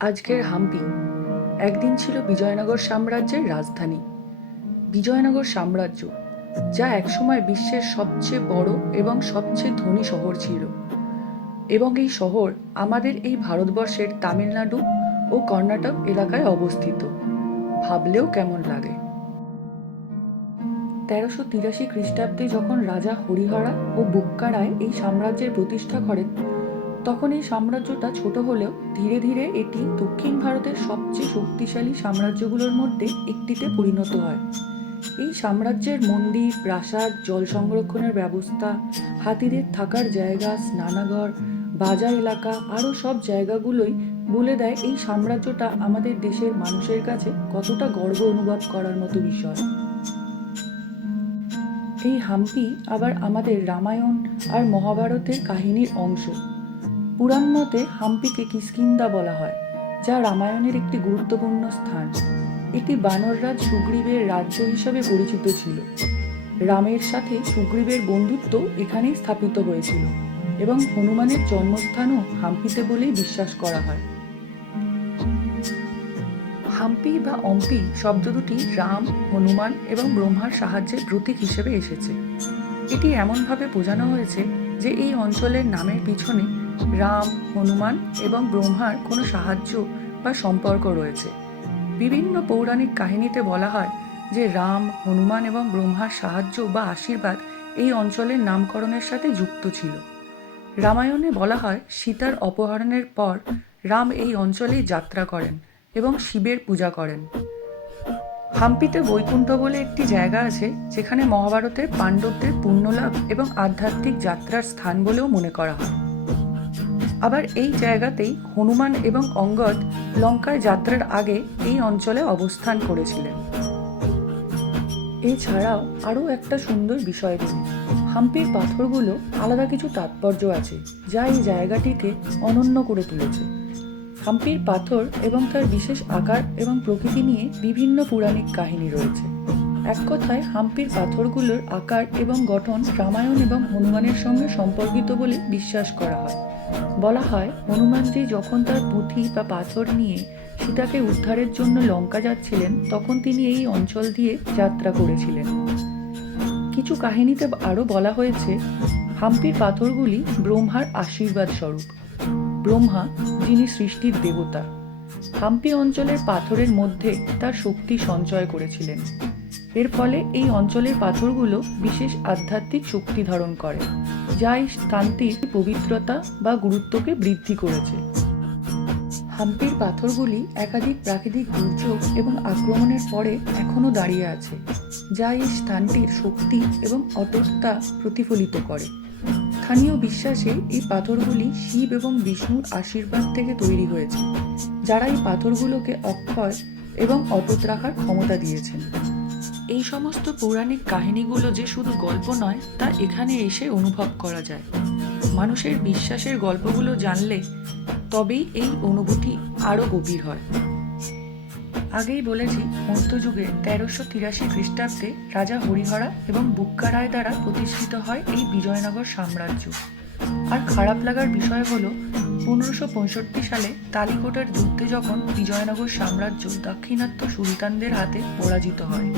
আজকের হাম্পি একদিন ছিল বিজয়নগর সাম্রাজ্যের রাজধানী। বিজয়নগর সাম্রাজ্য, যা একসময় বিশ্বের সবচেয়ে বড় এবং সবচেয়ে ধনী শহর ছিল, এবং এই শহর আমাদের এই ভারতবর্ষের তামিলনাড়ু ও কর্ণাটক এলাকায় অবস্থিত। ভাবলেও কেমন লাগে। 1383 খ্রিস্টাব্দে যখন রাজা হরিহরা ও বুক্কা রায় এই সাম্রাজ্যের প্রতিষ্ঠা করেন, তখন এই সাম্রাজ্যটা ছোট হলেও ধীরে ধীরে এটি দক্ষিণ ভারতের সবচেয়ে শক্তিশালী সাম্রাজ্যগুলোর মধ্যে একটিতে পরিণত হয়। এই সাম্রাজ্যের মন্দির, প্রাসাদ, জল সংরক্ষণের ব্যবস্থা, হাতিদের থাকার জায়গা, স্নানাগার, বাজার এলাকা, আরও সব জায়গাগুলোই বলে দেয় এই সাম্রাজ্যটা আমাদের দেশের মানুষের কাছে কতটা গর্ব অনুভব করার মতো বিষয়। এই হাম্পি আবার আমাদের রামায়ণ আর মহাভারতের কাহিনীর অংশ। পুরাণ মতে হাম্পিকে কিষ্কিন্ধা বলা হয়, যা রামায়ণের একটি গুরুত্বপূর্ণ স্থান। এটি বানররাজ সুগ্রীবের রাজ্য হিসাবে পরিচিত ছিল। রামের সাথে সুগ্রীবের বন্ধুত্ব এখানেই স্থাপিত হয়েছিল, এবং হনুমানের জন্মস্থানও হাম্পিতে বলেই বিশ্বাস করা হয়। হাম্পি বা অম্পি শব্দ দুটি রাম, হনুমান এবং ব্রহ্মার সাহায্যের প্রতীক হিসেবে এসেছে। এটি এমনভাবে বোঝানো হয়েছে যে এই অঞ্চলের নামের পিছনে রাম, হনুমান এবং ব্রহ্মার কোনো সাহায্য বা সম্পর্ক রয়েছে। বিভিন্ন পৌরাণিক কাহিনীতে বলা হয় যে রাম, হনুমান এবং ব্রহ্মার সাহায্য বা আশীর্বাদ এই অঞ্চলের নামকরণের সাথে যুক্ত ছিল। রামায়ণে বলা হয় সীতার অপহরণের পর রাম এই অঞ্চলেই যাত্রা করেন এবং শিবের পূজা করেন। হাম্পিতে বৈকুণ্ঠ বলে একটি জায়গা আছে, যেখানে মহাভারতের পাণ্ডবদের পুণ্যলাভ এবং আধ্যাত্মিক যাত্রার স্থান বলেও মনে করা হয়। আবার এই জায়গাতেই হনুমান এবং অঙ্গদ লঙ্কায় যাত্রার আগে এই অঞ্চলে অবস্থান করেছিলেন। এছাড়াও আরও একটা সুন্দর বিষয় বলি, হাম্পির পাথরগুলো আলাদা কিছু তাৎপর্য আছে, যা এই জায়গাটিকে অনন্য করে তুলেছে। হাম্পির পাথর এবং তার বিশেষ আকার এবং প্রকৃতি নিয়ে বিভিন্ন পৌরাণিক কাহিনী রয়েছে। এক কথায় হাম্পির পাথরগুলোর আকার এবং গঠন রামায়ণ এবং হনুমানের সঙ্গে সম্পর্কিত বলে বিশ্বাস করা হয়। বলা হয় হনুমানজি যখন তার পুঁথি বা পাথর নিয়ে সীতাকে উদ্ধারের জন্য লঙ্কা যাচ্ছিলেন, তখন তিনি এই অঞ্চল দিয়ে যাত্রা করেছিলেন। কিছু কাহিনীতে আরও বলা হয়েছে হাম্পির পাথরগুলি ব্রহ্মার আশীর্বাদ স্বরূপ। ব্রহ্মা, যিনি সৃষ্টির দেবতা, হাম্পি অঞ্চলের পাথরের মধ্যে তার শক্তি সঞ্চয় করেছিলেন। এর ফলে এই অঞ্চলের পাথরগুলো বিশেষ আধ্যাত্মিক শক্তি ধারণ করে, যা এই স্থানটির পবিত্রতা বা গুরুত্বকে বৃদ্ধি করেছে। হাম্পির পাথরগুলি একাধিক প্রাকৃতিক দুর্যোগ এবং আক্রমণের পরে এখনও দাঁড়িয়ে আছে, যা এই স্থানটির শক্তি এবং অটুটতা প্রতিফলিত করে। স্থানীয় বিশ্বাসে এই পাথরগুলি শিব এবং বিষ্ণুর আশীর্বাদ থেকে তৈরি হয়েছে, যারা এই পাথরগুলোকে অক্ষয় এবং অটুট রাখার ক্ষমতা দিয়েছেন। এই সমস্ত পৌরাণিক কাহিনীগুলো যে শুধু গল্প নয়, তা এখানে এসে অনুভব করা যায়। মানুষের বিশ্বাসের গল্পগুলো জানলে তবেই এই অনুভূতি আরও গভীর হয়। আগেই বলেছি, মধ্যযুগে 1383 খ্রিস্টাব্দে রাজা হরিহরা এবং বুক্কা রায় দ্বারা প্রতিষ্ঠিত হয় এই বিজয়নগর সাম্রাজ্য। আর খারাপ লাগার বিষয় হলো 1565 সালে তালিকোটার যুদ্ধে যখন বিজয়নগর সাম্রাজ্য দাক্ষিণাত্য সুলতানদের হাতে পরাজিত হয়,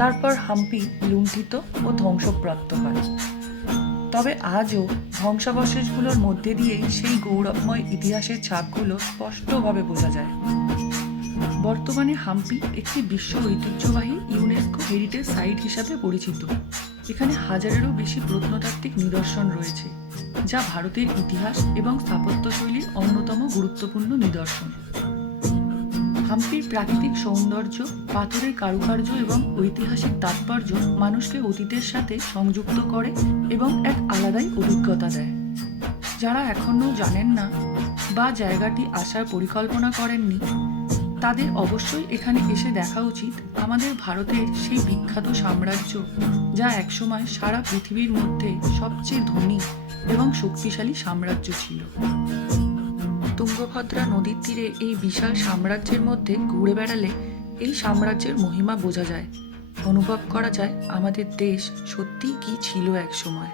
তারপর হাম্পি লুণ্ঠিত ও ধ্বংসপ্রাপ্ত হয়। তবে আজও ধ্বংসাবশেষগুলোর মধ্যে দিয়েই সেই গৌরবময় ইতিহাসের ছাপগুলো স্পষ্টভাবে বোঝা যায়। বর্তমানে হাম্পি একটি বিশ্ব ঐতিহ্যবাহী ইউনেস্কো হেরিটেজ সাইট হিসাবে পরিচিত। এখানে হাজারেরও বেশি প্রত্নতাত্ত্বিক নিদর্শন রয়েছে, যা ভারতের ইতিহাস এবং স্থাপত্যশৈলীর অন্যতম গুরুত্বপূর্ণ নিদর্শন। হাম্পির প্রাকৃতিক সৌন্দর্য, পাথরের কারুকার্য এবং ঐতিহাসিক তাৎপর্য মানুষকে অতীতের সাথে সংযুক্ত করে এবং এক আলাদাই অভিজ্ঞতা দেয়। যারা এখনও জানেন না বা জায়গাটি আসার পরিকল্পনা করেননি, তাদের অবশ্যই এখানে এসে দেখা উচিত আমাদের ভারতের সেই বিখ্যাত সাম্রাজ্য, যা একসময় সারা পৃথিবীর মধ্যে সবচেয়ে ধনী এবং শক্তিশালী সাম্রাজ্য ছিল। তুঙ্গভদ্রা নদীর তীরে এই বিশাল সাম্রাজ্যের মধ্যে ঘুরে বেড়ালে এই সাম্রাজ্যের মহিমা বোঝা যায়, অনুভব করা যায় আমাদের দেশ সত্যিই কী ছিল একসময়।